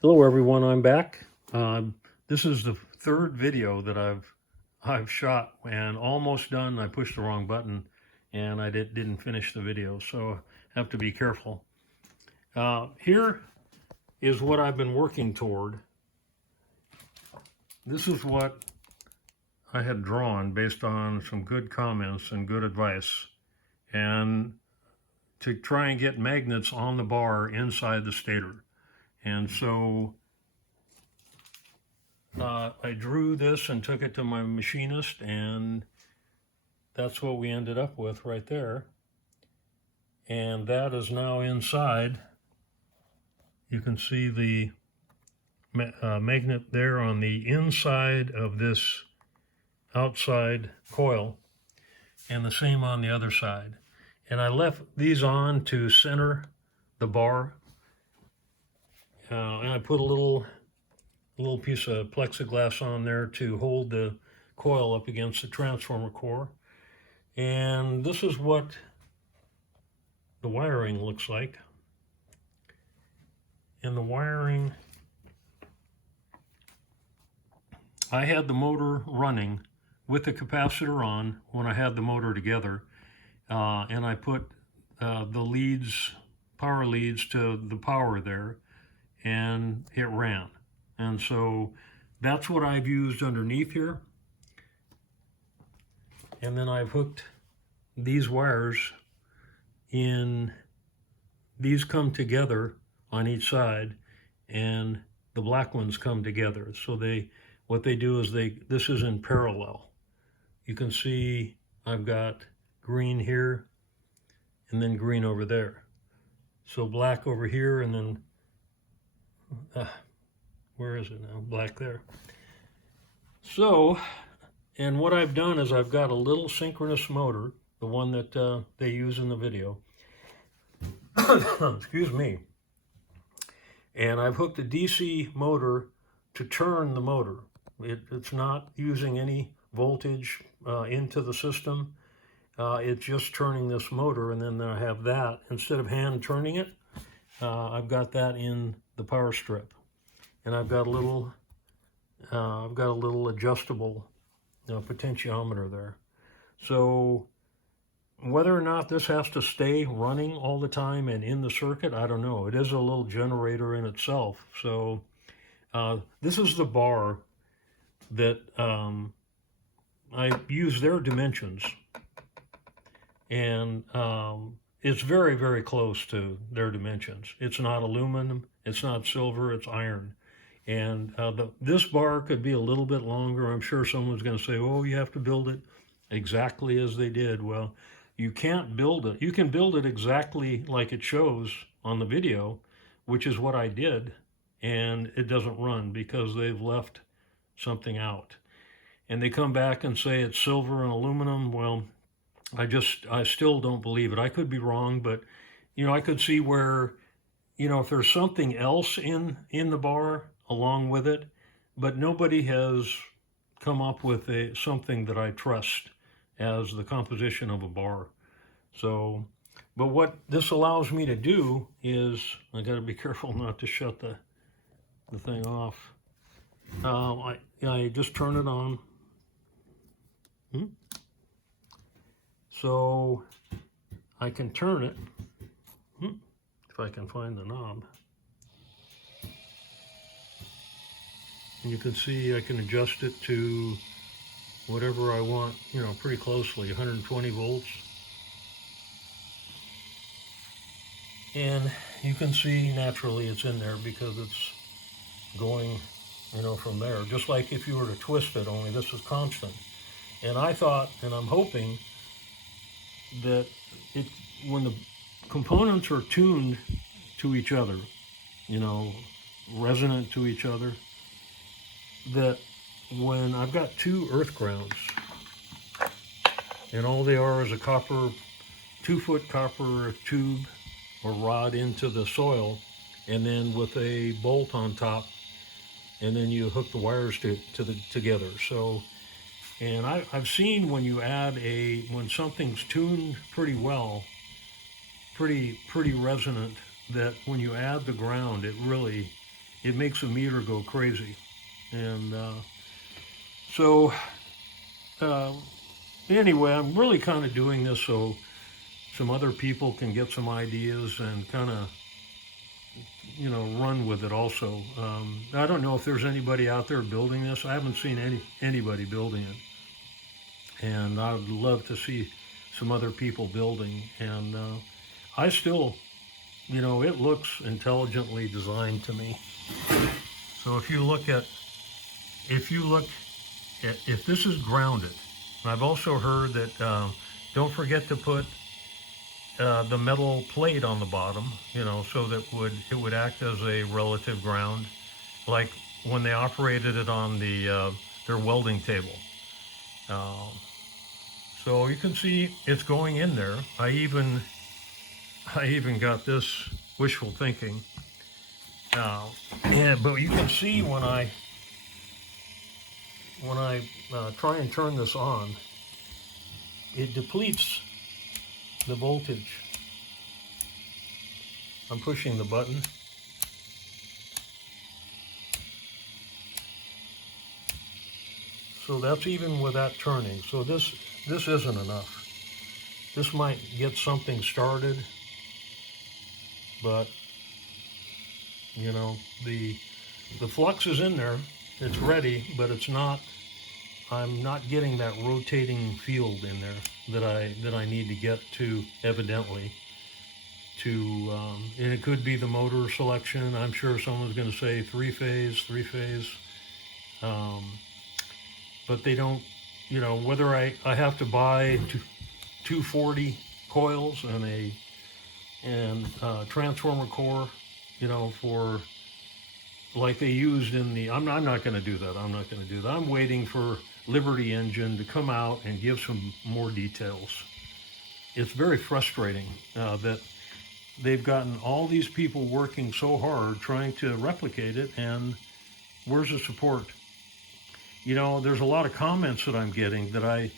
Hello everyone, I'm back. This is the third video that I've shot and almost done. I pushed the wrong button and I didn't finish the video, so I have to be careful. Here is what I've been working toward. This is what I had drawn based on some good comments and good advice, and to try and get magnets on the bar inside the stator. And so I drew this and took it to my machinist, and that's what we ended up with right there. And that is now inside. You can see the magnet there on the inside of this outside coil, and the same on the other side. And I left these on to center the bar, and I put a little piece of plexiglass on there to hold the coil up against the transformer core. And this is what the wiring looks like. And the wiring, I had the motor running with the capacitor on when I had the motor together, and I put the leads, power leads, to the power there, and it ran. And so that's what I've used underneath here. And then I've hooked these wires in. These come together on each side, and the black ones come together. So what they do is this is in parallel. You can see I've got green here and then green over there. So black over here, and then where is it now? Black there. So, and what I've done is I've got a little synchronous motor, the one that they use in the video. Excuse me. And I've hooked a DC motor to turn the motor. It's not using any voltage into the system. It's just turning this motor, and then I have that. Instead of hand turning it, I've got that in the power strip. And I've got a little adjustable potentiometer there. So whether or not this has to stay running all the time and in the circuit, I don't know. It is a little generator in itself. So this is the bar that I use their dimensions, and it's very, very close to their dimensions. It's not aluminum, it's not silver, it's iron. And this bar could be a little bit longer. I'm sure someone's going to say, oh, you have to build it exactly as they did. Well, you can't build it. You can build it exactly like it shows on the video, which is what I did, and it doesn't run because they've left something out. And they come back and say it's silver and aluminum. Well, I still don't believe it. I could be wrong, but I could see where, if there's something else in the bar along with it, but nobody has come up with something that I trust as the composition of a bar. So, but what this allows me to do is, I got to be careful not to shut the thing off. I just turn it on. So I can turn it, if I can find the knob. And you can see I can adjust it to whatever I want, pretty closely, 120 volts. And you can see naturally it's in there because it's going, from there. Just like if you were to twist it, only this is constant. And I thought, and I'm hoping, that when the components are tuned to each other, resonant to each other, that when I've got two earth grounds, and all they are is a 2-foot copper tube or rod into the soil, and then with a bolt on top, and then you hook the wires together. So, and I've seen when you add when something's tuned pretty well, pretty resonant, that when you add the ground, it really it makes a meter go crazy. And so uh, anyway, I'm really kind of doing this so some other people can get some ideas and kind of, run with it also. I don't know if there's anybody out there building this. I haven't seen anybody building it, and I would love to see some other people building. And I still, it looks intelligently designed to me. So if you look at, if this is grounded, and I've also heard that don't forget to put the metal plate on the bottom, so that it would act as a relative ground, like when they operated it on their welding table. Uh, so you can see it's going in there. I even got this wishful thinking. But you can see when I try and turn this on, it depletes the voltage. I'm pushing the button. So that's even with that turning. So this isn't enough. This might get something started, but the flux is in there. It's ready, but it's not. I'm not getting that rotating field in there that I need to get to, evidently. And it could be the motor selection. I'm sure someone's going to say three phase. But they don't, whether I have to buy 240 coils and transformer core, for like they used in the. I'm not going to do that. I'm waiting for Liberty Engine to come out and give some more details. It's very frustrating that they've gotten all these people working so hard trying to replicate it, and where's the support? There's a lot of comments that I'm getting that I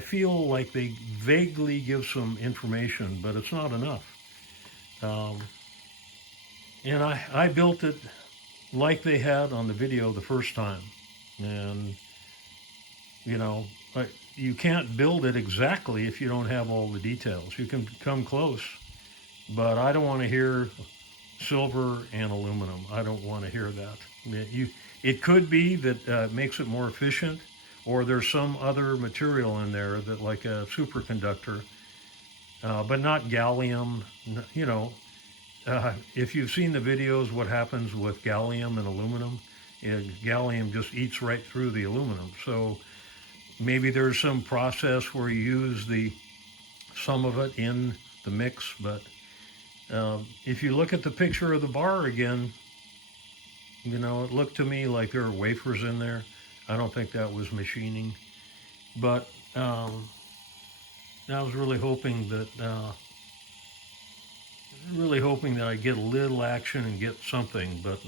feel like they vaguely give some information, but it's not enough. And I built it like they had on the video the first time. And, you can't build it exactly if you don't have all the details. You can come close, but I don't want to hear silver and aluminum. I don't want to hear that. It could be that it makes it more efficient, or there's some other material in there that, like a superconductor, but not gallium. If you've seen the videos, what happens with gallium and aluminum, gallium just eats right through the aluminum. So maybe there's some process where you use some of it in the mix, but if you look at the picture of the bar again, it looked to me like there were wafers in there. I don't think that was machining, but I was really hoping that I get a little action and get something. But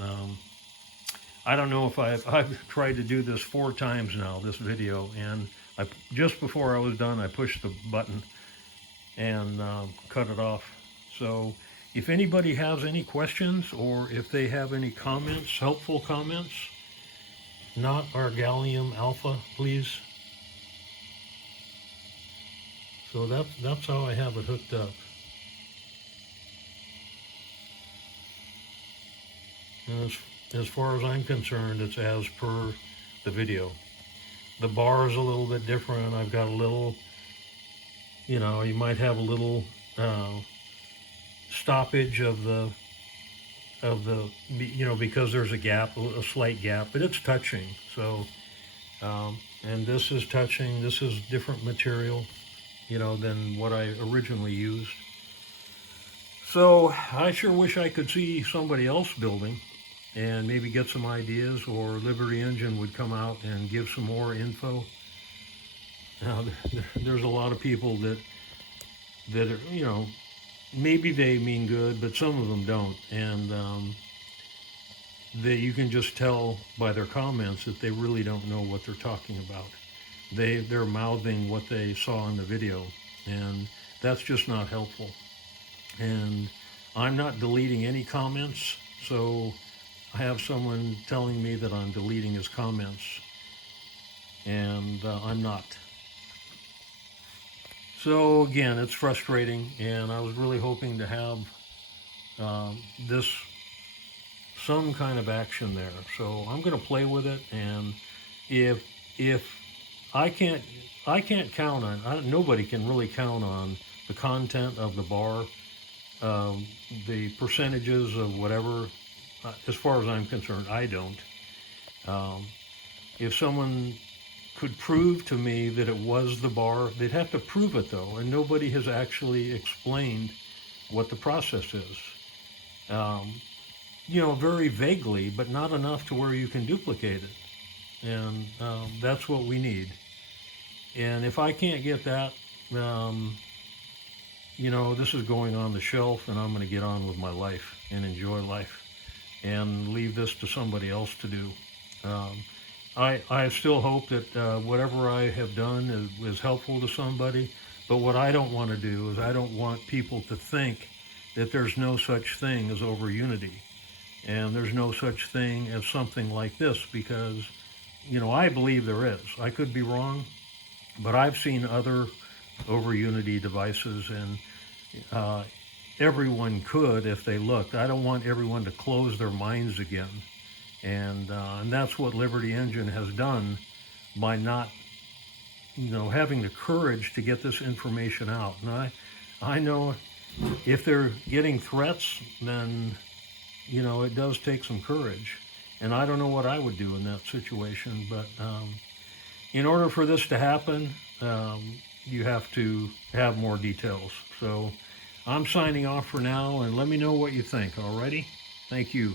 I don't know if I've tried to do this 4 times now, this video, and just before I was done, I pushed the button and cut it off. So if anybody has any questions, or if they have any comments, helpful comments, not our gallium alpha, please. So that's how I have it hooked up. And as far as I'm concerned, it's as per the video. The bar is a little bit different. I've got a little, you might have a little stoppage of the, because there's a gap, a slight gap, but it's touching. So, and this is touching. This is different material, than what I originally used. So I sure wish I could see somebody else building and maybe get some ideas, or Liberty Engine would come out and give some more info. Now, there's a lot of people that are, maybe they mean good, but some of them don't. And you can just tell by their comments that they really don't know what they're talking about. They're mouthing what they saw in the video, and that's just not helpful. And I'm not deleting any comments, so have someone telling me that I'm deleting his comments, and I'm not. So again, it's frustrating, and I was really hoping to have this some kind of action there. So I'm going to play with it, and if if I can't I can't count on nobody can really count on the content of the bar, um, the percentages of whatever. As far as I'm concerned, I don't. Um, if someone could prove to me that it was the bar, they'd have to prove it though, and nobody has actually explained what the process is. Um, very vaguely, but not enough to where you can duplicate it. And that's what we need. And if I can't get that, um, this is going on the shelf, and I'm going to get on with my life and enjoy life and leave this to somebody else to do. Um, I still hope that whatever I have done is helpful to somebody, but what I don't want to do is I don't want people to think that there's no such thing as over unity, and there's no such thing as something like this, because, I believe there is. I could be wrong, but I've seen other over unity devices, and uh, everyone could if they looked. I don't want everyone to close their minds again, and that's what Liberty Engine has done by not, having the courage to get this information out. And I know if they're getting threats, then it does take some courage. And I don't know what I would do in that situation, but in order for this to happen, you have to have more details. So I'm signing off for now, and let me know what you think, alrighty? Thank you.